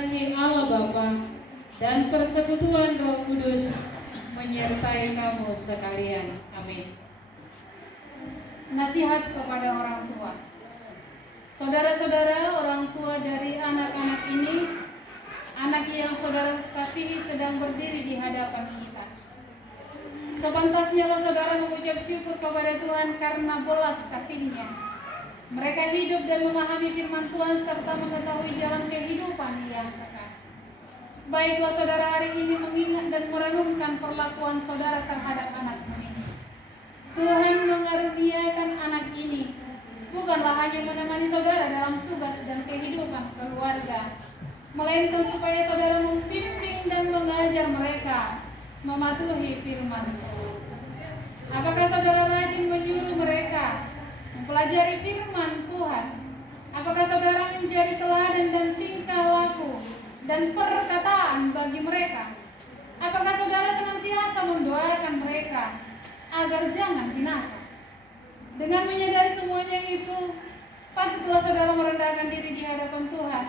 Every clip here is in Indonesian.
kasih Allah Bapa dan persekutuan Roh Kudus menyertai kamu sekalian. Amin. Nasihat kepada orang tua. Saudara-saudara, orang tua dari anak-anak ini, anak yang saudara kasihi sedang berdiri di hadapan kita. Sepantasnya saudara mengucap syukur kepada Tuhan karena belas kasih-Nya. Mereka hidup dan memahami firman Tuhan serta mengetahui jalan kehidupan yang kekal. Baiklah saudara hari ini mengingat dan merenungkan perlakuan saudara terhadap anakmu ini. Tuhan mengaruniakan anak ini bukanlah hanya menemani saudara dalam tugas dan kehidupan keluarga, melainkan supaya saudara membimbing dan mengajar mereka mematuhi firman Tuhan. Apakah saudara rajin menyuruh mereka mempelajari firman Tuhan? Apakah saudara menjadi teladan dan tingkah laku dan perkataan bagi mereka? Apakah saudara senantiasa mendoakan mereka agar jangan binasa? Dengan menyadari semuanya itu, patutlah saudara merendahkan diri di hadapan Tuhan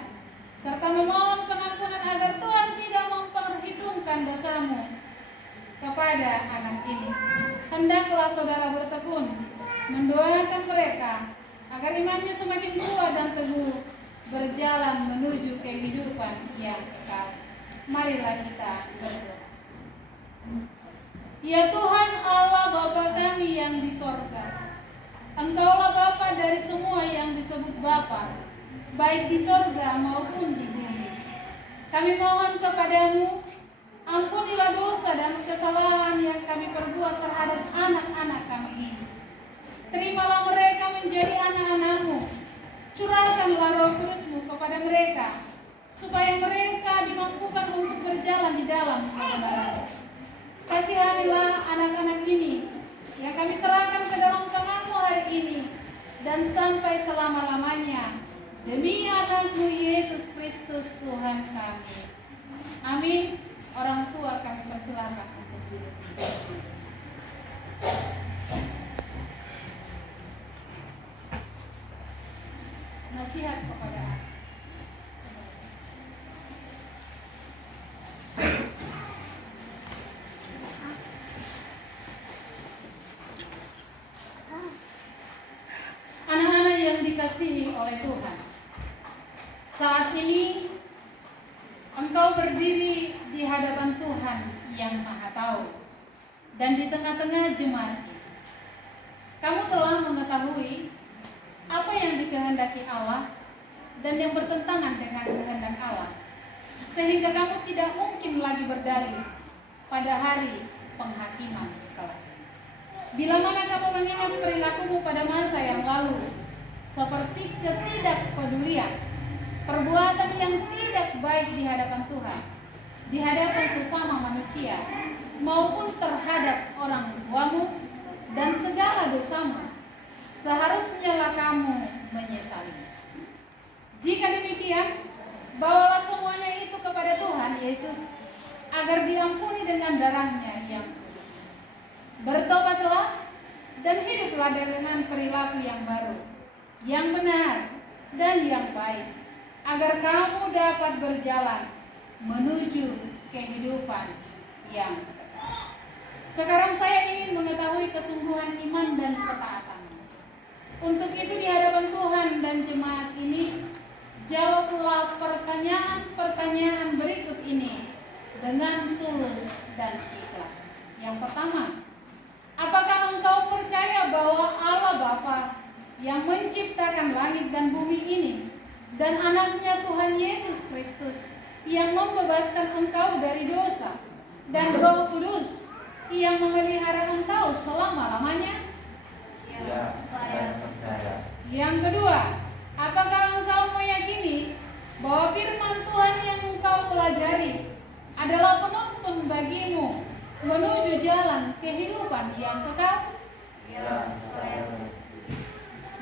serta memohon pengampunan agar Tuhan tidak memperhitungkan dosamu kepada anak ini. Hendaklah saudara bertekun mendoakan mereka agar imannya semakin kuat dan teguh berjalan menuju kehidupan yang kekal. Marilah kita berdoa. Ya Tuhan Allah Bapa kami yang di sorga, Engkaulah Bapa dari semua yang disebut Bapa, baik di sorga maupun di bumi. Kami mohon kepadamu, ampunilah dosa dan kesalahan yang kami perbuat terhadap anak-anak kami ini. Terimalah mereka menjadi anak-anak-Mu. Curahkanlah Roh Kudus-Mu kepada mereka, supaya mereka dimampukan untuk berjalan di dalam kebenaran. Kasihanilah anak-anak ini yang kami serahkan ke dalam tangan-Mu hari ini dan sampai selama-lamanya. Demi anak-Mu Yesus Kristus Tuhan kami. Amin. Orang tua kami persilakan untuk duduk. Nasihat kepada anak. Anak-anak yang dikasihi oleh Tuhan, saat ini engkau berdiri di hadapan Tuhan yang Maha Tahu dan di tengah-tengah jemaat ini. Kamu telah mengetahui apa yang dikehendaki Allah dan yang bertentangan dengan kehendak Allah, sehingga kamu tidak mungkin lagi berdalih pada hari penghakiman kelak. Bila mana kamu mengingat perilakumu pada masa yang lalu, seperti ketidakpedulian, perbuatan yang tidak baik di hadapan Tuhan, di hadapan sesama manusia, maupun terhadap orang tuamu dan segala dosamu, seharusnya kamu menyesali. Jika demikian, bawalah semuanya itu kepada Tuhan Yesus agar diampuni dengan darah-Nya yang kudus. Bertobatlah dan hiduplah dengan perilaku yang baru, yang benar dan yang baik, agar kamu dapat berjalan menuju kehidupan yang kekal. Sekarang saya ingin mengetahui kesungguhan iman dan ketaatan. Untuk itu di hadapan Tuhan dan jemaat ini, jawablah pertanyaan-pertanyaan berikut ini dengan tulus dan ikhlas. Yang pertama, apakah engkau percaya bahwa Allah Bapa yang menciptakan langit dan bumi ini dan anaknya Tuhan Yesus Kristus yang membebaskan engkau dari dosa dan Roh Kudus yang memelihara engkau selama-lamanya? Ya, saya percaya. Yang kedua, apakah engkau meyakini bahwa firman Tuhan yang engkau pelajari adalah penuntun bagimu menuju jalan kehidupan yang kekal? Ya, saya.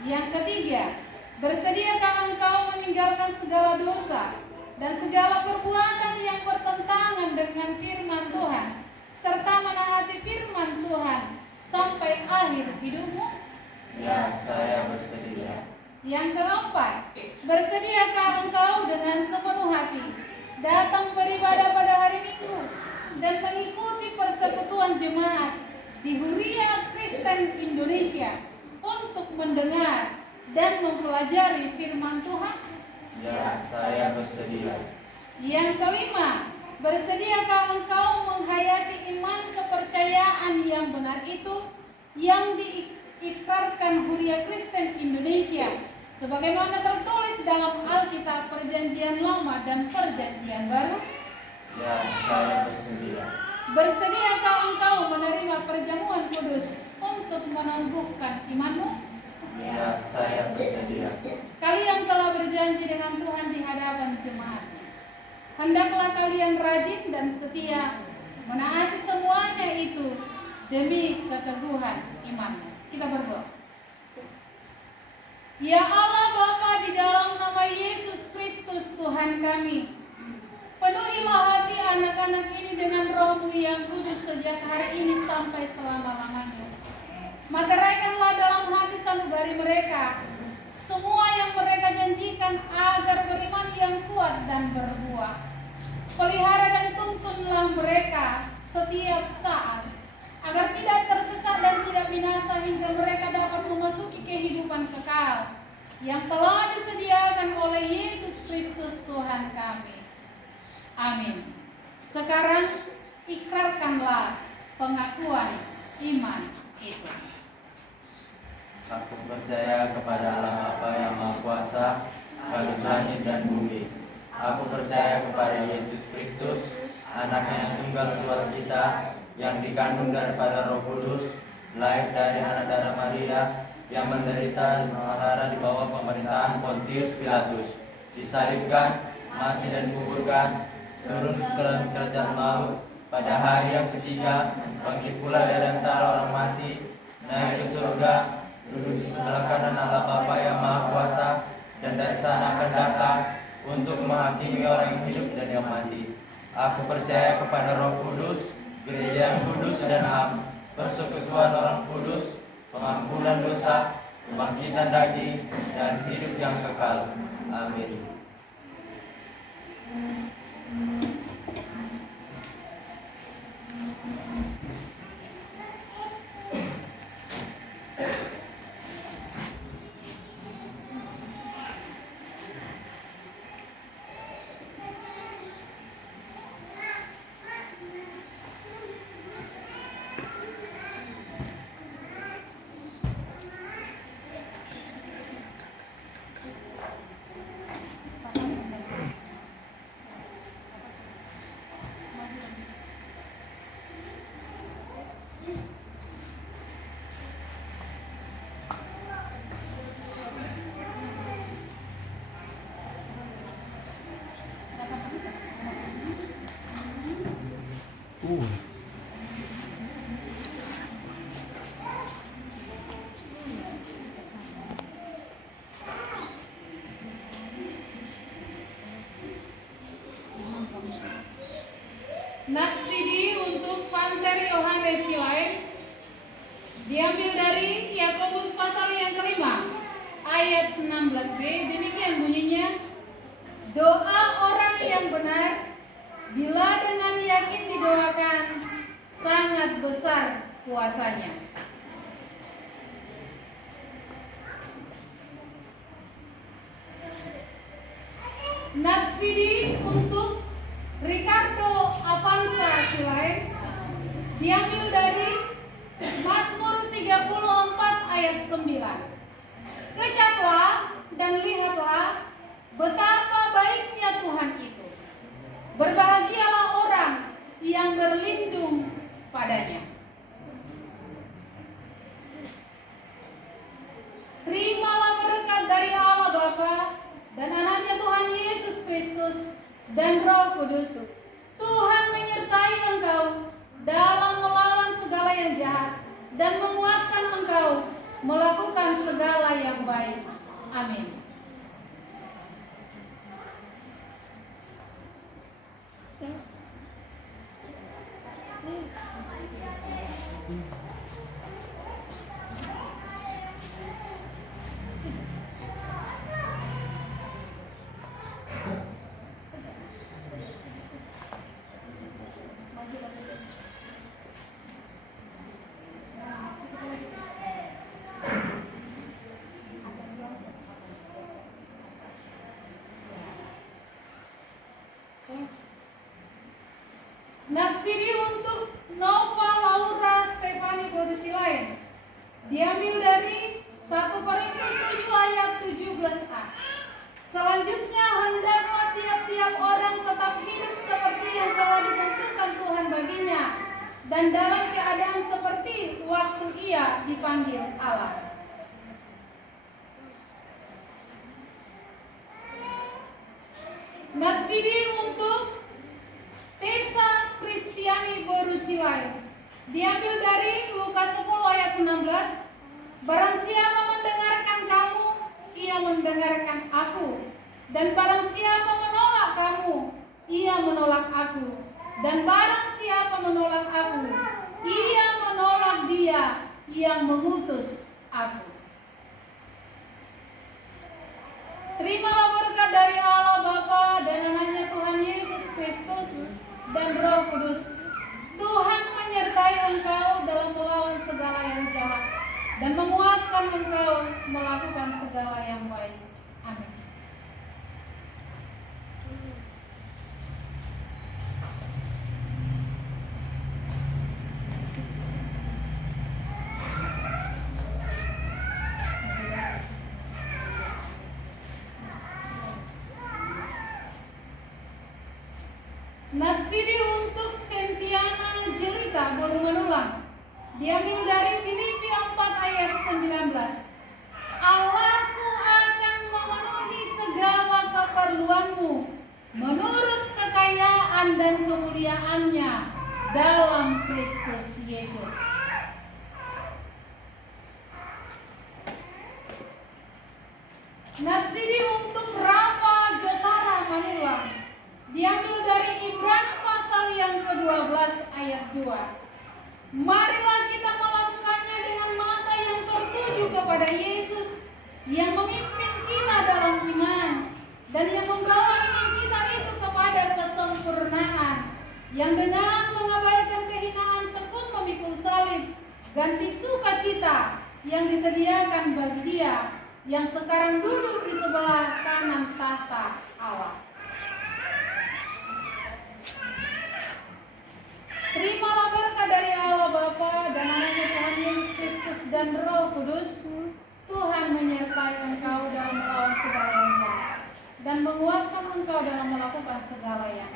Yang ketiga, bersediakah engkau meninggalkan segala dosa dan segala perbuatan yang bertentangan dengan firman Tuhan, serta menaati firman Tuhan sampai akhir hidupmu? Ya, saya bersedia. Yang keempat, bersediakah engkau dengan sepenuh hati datang beribadah pada hari Minggu, dan mengikuti persekutuan jemaat di Huria Kristen Indonesia untuk mendengar dan mempelajari firman Tuhan? Ya, saya bersedia. Yang kelima, bersediakah engkau menghayati iman kepercayaan yang benar itu yang diikrarkan Huria Kristen Indonesia sebagaimana tertulis dalam Alkitab Perjanjian Lama dan Perjanjian Baru? Ya, saya bersedia. Bersediakah engkau menerima perjamuan kudus untuk menumbuhkan imanmu? Ya, saya bersedia. Kalian telah berjanji dengan Tuhan di hadapan jemaatnya. Hendaklah kalian rajin dan setia menaati semuanya itu demi keteguhan imanmu. Kita berdoa. Ya Allah Bapa, di dalam nama Yesus Kristus Tuhan kami, penuhilah hati anak-anak ini dengan Roh-Mu yang kudus sejak hari ini sampai selama-lamanya. Materaikanlah dalam hati sanubari mereka semua yang mereka janjikan agar beriman yang kuat dan berbuah. Pelihara dan tuntunlah mereka setiap saat agar tidak tersesat dan tidak binasa hingga mereka dapat memasuki kehidupan kekal yang telah disediakan oleh Yesus Kristus Tuhan kami. Amin. Sekarang ikrarkanlah pengakuan iman itu. Aku percaya kepada Allah Bapa yang Maha Kuasa, Bapa langit dan bumi. Aku percaya kepada Yesus Kristus, Anaknya yang tunggal Tuhan kita, yang dikandung daripada Roh Kudus, lahir dari anak darah Maria, yang menderita sengsara di bawah pemerintahan Pontius Pilatus, disalibkan, mati dan dikuburkan, turun ke kerajaan maut, pada hari yang ketiga bangkit pula dari antara orang mati, naik ke surga, duduk di sebelah kanan Allah Bapa yang Maha Kuasa, dan dari sana akan datang untuk menghakimi orang yang hidup dan yang mati. Aku percaya kepada Roh Kudus, gereja yang kudus dan am, persekutuan orang kudus, pengampunan dosa, kebangkitan daging, dan hidup yang kekal. Amin. Natsidi untuk Panteri Yohanes Silain diambil dari Yakobus pasal yang kelima ayat 16b. Demikian bunyinya: doa orang yang benar bila dengan yakin didoakan sangat besar kuasanya. Natsidi untuk Ricardo Avanza Silain diambil dari Mazmur 34 ayat 9. Kecaplah dan lihatlah betapa baiknya Tuhan itu. Berbahagialah orang yang berlindung padanya. Terimalah berkat dari Allah Bapa dan Anaknya Tuhan Yesus Kristus dan Roh Kudus. Tuhan menyertai engkau dalam melawan segala yang jahat dan menguatkan engkau melakukan segala yang baik. Amin. Natsiri untuk Nova Laura Stefani Borusilain diambil dari 1 Korintus 7 ayat 17a. Selanjutnya, hendaklah tiap-tiap orang tetap hidup seperti yang telah ditentukan Tuhan baginya, dan dalam keadaan seperti waktu ia dipanggil Allah. Natsiri untuk Tessa Kristiani Borusilai diambil dari Lukas 10 ayat 16. Barang siapa mendengarkan kamu, ia mendengarkan aku, dan barang siapa menolak kamu, ia menolak aku, dan barang siapa menolak aku, ia menolak dia yang mengutus aku. Terimalah berkat dari Allah Bapa dan anaknya Tuhan Yesus Kristus dan Roh Kudus. Tuhan menyertai engkau dalam melawan segala yang jahat dan menguatkan engkau melakukan segala yang baik. Amin. Natsiri untuk Sentiana Jelita baru menulang diambil dari Filipi 4 ayat 19. Allahku akan memenuhi segala keperluanmu menurut kekayaan dan kemuliaannya dalam Kristus Yesus. Natsiri untuk Rafa Jotara Manulang diambil dari Ibrani pasal yang ke-12 ayat 2. Marilah kita melakukannya dengan mata yang tertuju kepada Yesus yang memimpin kita dalam iman dan yang membawa iman kita itu kepada kesempurnaan, yang dengan mengabaikan kehinaan tekun memikul salib, ganti sukacita yang disediakan bagi Dia yang sekarang duduk di sebelah kanan tahta Allah. Terimalah berkat dari Allah Bapa dan anaknya Tuhan Yesus Kristus dan Roh Kudus. Tuhan menyertai engkau dalam melawan segala yang jahat dan menguatkan engkau dalam melakukan segala yang